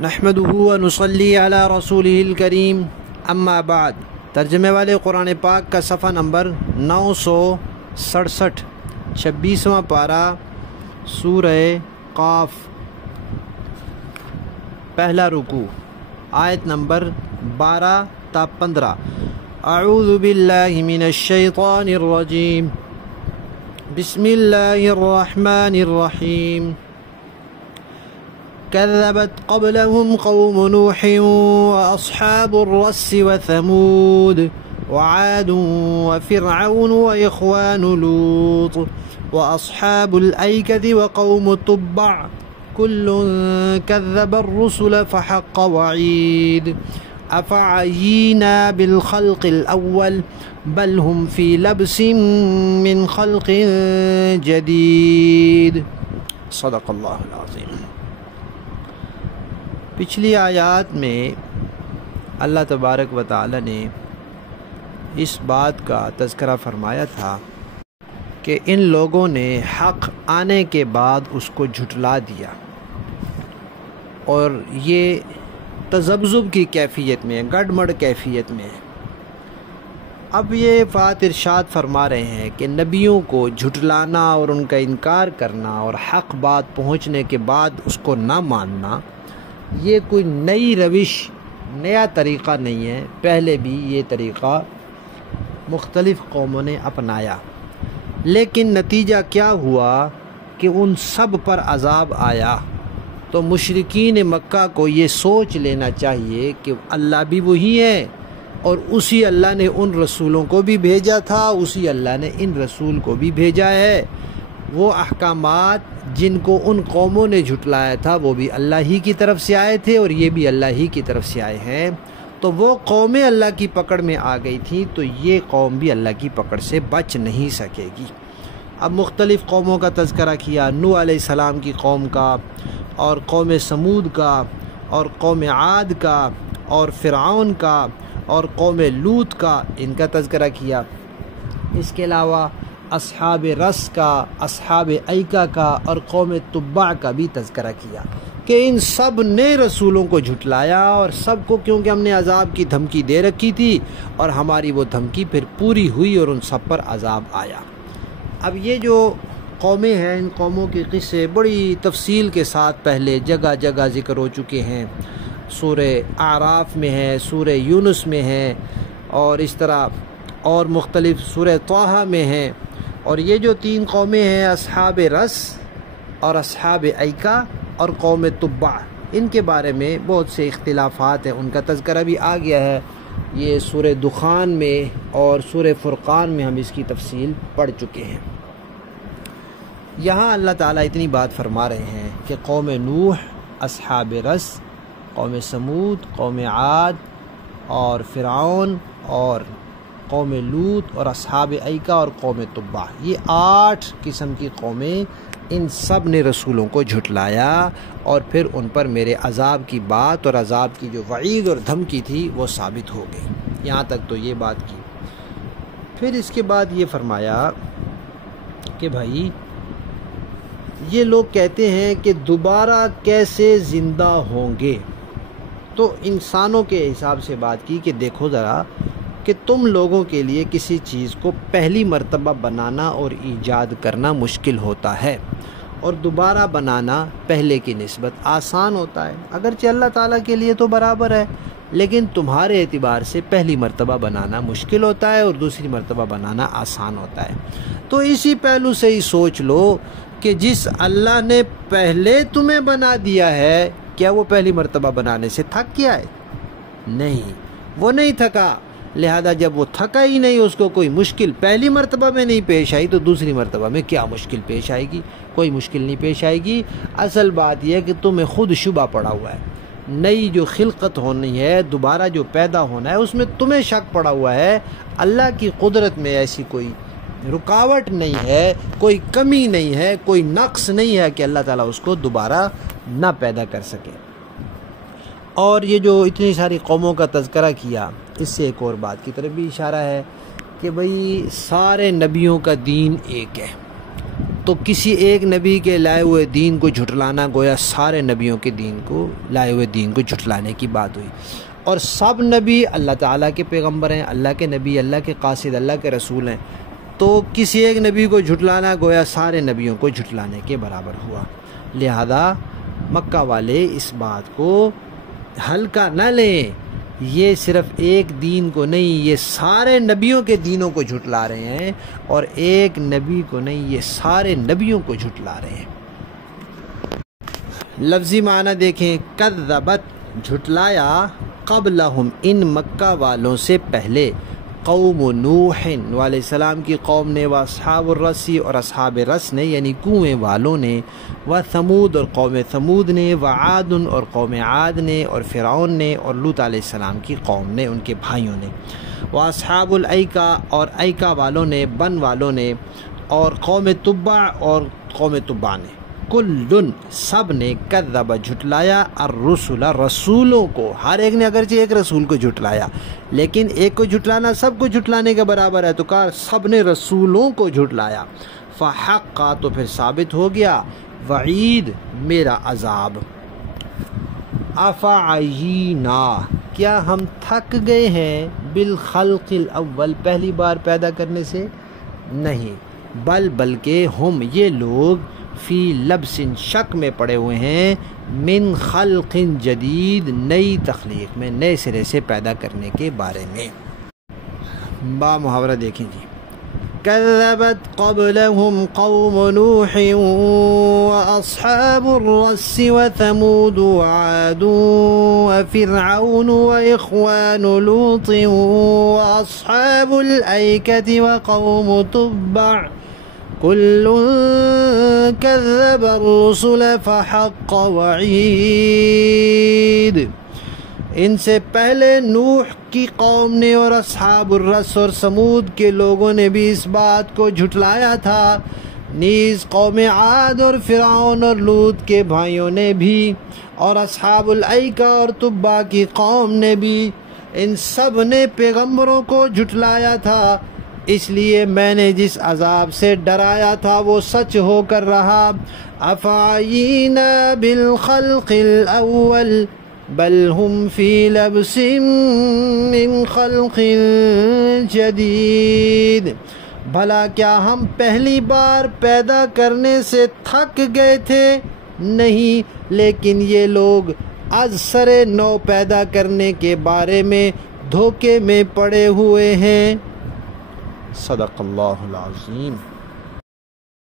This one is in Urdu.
نحمدہ و نصلی علی رسولہ الکریم اما بعد۔ ترجمے والے قرآن پاک کا صفحہ نمبر 967، 26واں پارہ، سورہ قاف، پہلا رکوع، آیت نمبر 12 تا 15۔ اعوذ باللہ من الشیطان الرجیم، بسم اللہ الرحمن الرحیم۔ كذبت قبلهم قوم نوح وأصحاب الرس وثمود وعاد وفرعون وإخوان لوط وأصحاب الأيكة وقوم تبع، كل كذب الرسل فحق وعيد، أفعيينا بالخلق الأول بل هم في لبس من خلق جديد۔ صدق اللہ العظیم۔ پچھلی آیات میں اللہ تبارک و تعالی نے اس بات کا تذکرہ فرمایا تھا کہ ان لوگوں نے حق آنے کے بعد اس کو جھٹلا دیا، اور یہ تذبذب کی کیفیت میں، گڑبڑ کیفیت میں۔ اب یہ بات ارشاد فرما رہے ہیں کہ نبیوں کو جھٹلانا اور ان کا انکار کرنا اور حق بات پہنچنے کے بعد اس کو نہ ماننا، یہ کوئی نئی روش، نیا طریقہ نہیں ہے۔ پہلے بھی یہ طریقہ مختلف قوموں نے اپنایا، لیکن نتیجہ کیا ہوا کہ ان سب پر عذاب آیا۔ تو مشرکین مکہ کو یہ سوچ لینا چاہیے کہ اللہ بھی وہی ہے، اور اسی اللہ نے ان رسولوں کو بھی بھیجا تھا، اسی اللہ نے ان رسول کو بھی بھیجا ہے۔ وہ احکامات جن کو ان قوموں نے جھٹلایا تھا وہ بھی اللہ ہی کی طرف سے آئے تھے، اور یہ بھی اللہ ہی کی طرف سے آئے ہیں۔ تو وہ قومیں اللہ کی پکڑ میں آ گئی تھیں، تو یہ قوم بھی اللہ کی پکڑ سے بچ نہیں سکے گی۔ اب مختلف قوموں کا تذکرہ کیا، نوح علیہ السلام کی قوم کا، اور قوم سمود کا، اور قوم عاد کا، اور فرعون کا، اور قوم لوط کا، ان کا تذکرہ کیا۔ اس کے علاوہ اصحاب رس کا، اصحاب ایکا کا، اور قوم تبع کا بھی تذکرہ کیا کہ ان سب نے رسولوں کو جھٹلایا، اور سب کو، کیونکہ ہم نے عذاب کی دھمکی دے رکھی تھی، اور ہماری وہ دھمکی پھر پوری ہوئی اور ان سب پر عذاب آیا۔ اب یہ جو قومیں ہیں، ان قوموں کے قصے بڑی تفصیل کے ساتھ پہلے جگہ جگہ ذکر ہو چکے ہیں۔ سورہ اعراف میں ہے، سورہ یونس میں ہے، اور اس طرح اور مختلف سورہ طٰہٰ میں ہیں۔ اور یہ جو تین قومیں ہیں، اصحاب رس اور اصحاب ایکا اور قوم تبع، ان کے بارے میں بہت سے اختلافات ہیں، ان کا تذکرہ بھی آ گیا ہے۔ یہ سورہ دخان میں اور سورہ فرقان میں ہم اس کی تفصیل پڑھ چکے ہیں۔ یہاں اللہ تعالیٰ اتنی بات فرما رہے ہیں کہ قوم نوح، اصحاب رس، قوم سمود، قوم عاد اور فرعون اور قوم لوط اور اصحاب ایکا اور قوم تبع، یہ 8 قسم کی قومیں، ان سب نے رسولوں کو جھٹلایا، اور پھر ان پر میرے عذاب کی بات اور عذاب کی جو وعید اور دھمکی تھی وہ ثابت ہو گئی۔ یہاں تک تو یہ بات کی۔ پھر اس کے بعد یہ فرمایا کہ بھائی یہ لوگ کہتے ہیں کہ دوبارہ کیسے زندہ ہوں گے۔ تو انسانوں کے حساب سے بات کی کہ دیکھو ذرا کہ تم لوگوں کے لیے کسی چیز کو پہلی مرتبہ بنانا اور ایجاد کرنا مشکل ہوتا ہے، اور دوبارہ بنانا پہلے کی نسبت آسان ہوتا ہے۔ اگرچہ اللہ تعالیٰ کے لیے تو برابر ہے، لیکن تمہارے اعتبار سے پہلی مرتبہ بنانا مشکل ہوتا ہے اور دوسری مرتبہ بنانا آسان ہوتا ہے۔ تو اسی پہلو سے ہی سوچ لو کہ جس اللہ نے پہلے تمہیں بنا دیا ہے، کیا وہ پہلی مرتبہ بنانے سے تھک گیا ہے؟ نہیں، وہ نہیں تھکا۔ لہذا جب وہ تھکا ہی نہیں، اس کو کوئی مشکل پہلی مرتبہ میں نہیں پیش آئی، تو دوسری مرتبہ میں کیا مشکل پیش آئے گی؟ کوئی مشکل نہیں پیش آئے گی۔ اصل بات یہ ہے کہ تمہیں خود شبہ پڑا ہوا ہے، نئی جو خلقت ہونی ہے، دوبارہ جو پیدا ہونا ہے، اس میں تمہیں شک پڑا ہوا ہے۔ اللہ کی قدرت میں ایسی کوئی رکاوٹ نہیں ہے، کوئی کمی نہیں ہے، کوئی نقص نہیں ہے کہ اللہ تعالیٰ اس کو دوبارہ نہ پیدا کر سکے۔ اور یہ جو اتنی ساری قوموں کا تذکرہ کیا، اس سے ایک اور بات کی طرف بھی اشارہ ہے کہ بھئی سارے نبیوں کا دین ایک ہے۔ تو کسی ایک نبی کے لائے ہوئے دین کو جھٹلانا گویا سارے نبیوں کے دین کو لائے ہوئے دین کو جھٹلانے کی بات ہوئی۔ اور سب نبی اللہ تعالیٰ کے پیغمبر ہیں، اللہ کے نبی، اللہ کے قاصد، اللہ کے رسول ہیں، تو کسی ایک نبی کو جھٹلانا گویا سارے نبیوں کو جھٹلانے کے برابر ہوا۔ لہذا مکہ والے اس بات کو ہلکا نہ لیں، یہ صرف ایک دین کو نہیں، یہ سارے نبیوں کے دینوں کو جھٹلا رہے ہیں، اور ایک نبی کو نہیں، یہ سارے نبیوں کو جھٹلا رہے ہیں۔ لفظی معنی دیکھیں، کذبت جھٹلایا، قبلہم ان مکہ والوں سے پہلے، قوم نوح علیہ السلام کی قوم نے، واصحاب الرس اور اصحاب رس نے یعنی کنویں والوں نے، وثمود اور قوم ثمود نے، وعاد اور قوم عاد نے، اور فرعون نے، اور لوط علیہ السلام کی قوم نے، ان کے بھائیوں نے، واصحاب الایکا اور ایکا والوں نے، بن والوں نے، اور قوم تبع اور قوم تبع نے، کلن سب نے، کذب جھٹلایا، الرسل رسولوں کو، ہر ایک نے اگرچہ ایک رسول کو جھٹلایا لیکن ایک کو جھٹلانا سب کو جھٹلانے کے برابر ہے، تو کہا سب نے رسولوں کو جھٹلایا، فحقا تو پھر ثابت ہو گیا، وعید میرا عذاب، افعینا کیا ہم تھک گئے ہیں، بالخلق الاول پہلی بار پیدا کرنے سے، نہیں، بلکہ ہم یہ لوگ فی لبس شک میں پڑے ہوئے ہیں، من خلق جدید نئی تخلیق میں، نئے سرے سے پیدا کرنے کے بارے میں۔ با محاورہ دیکھیں جی، کذبت قبلهم قوم نوح واصحاب الرس وثمود وعاد وفرعون واخوان لوط واصحاب الایکة وقوم تبع کل کذب الرسل فحق وعید۔ ان سے پہلے نوح کی قوم نے اور اصحاب الرس اور سمود کے لوگوں نے بھی اس بات کو جھٹلایا تھا، نیز قوم عاد اور فرعون اور لوط کے بھائیوں نے بھی، اور اصحاب الایکا اور تبع کی قوم نے بھی، ان سب نے پیغمبروں کو جھٹلایا تھا، اس لیے میں نے جس عذاب سے ڈرایا تھا وہ سچ ہو کر رہا۔ افعینا بالخلق الاول بل ہم فی لبس من خلق جدید، بھلا کیا ہم پہلی بار پیدا کرنے سے تھک گئے تھے، نہیں، لیکن یہ لوگ از سر نو پیدا کرنے کے بارے میں دھوکے میں پڑے ہوئے ہیں۔ صدق اللہ العظیم۔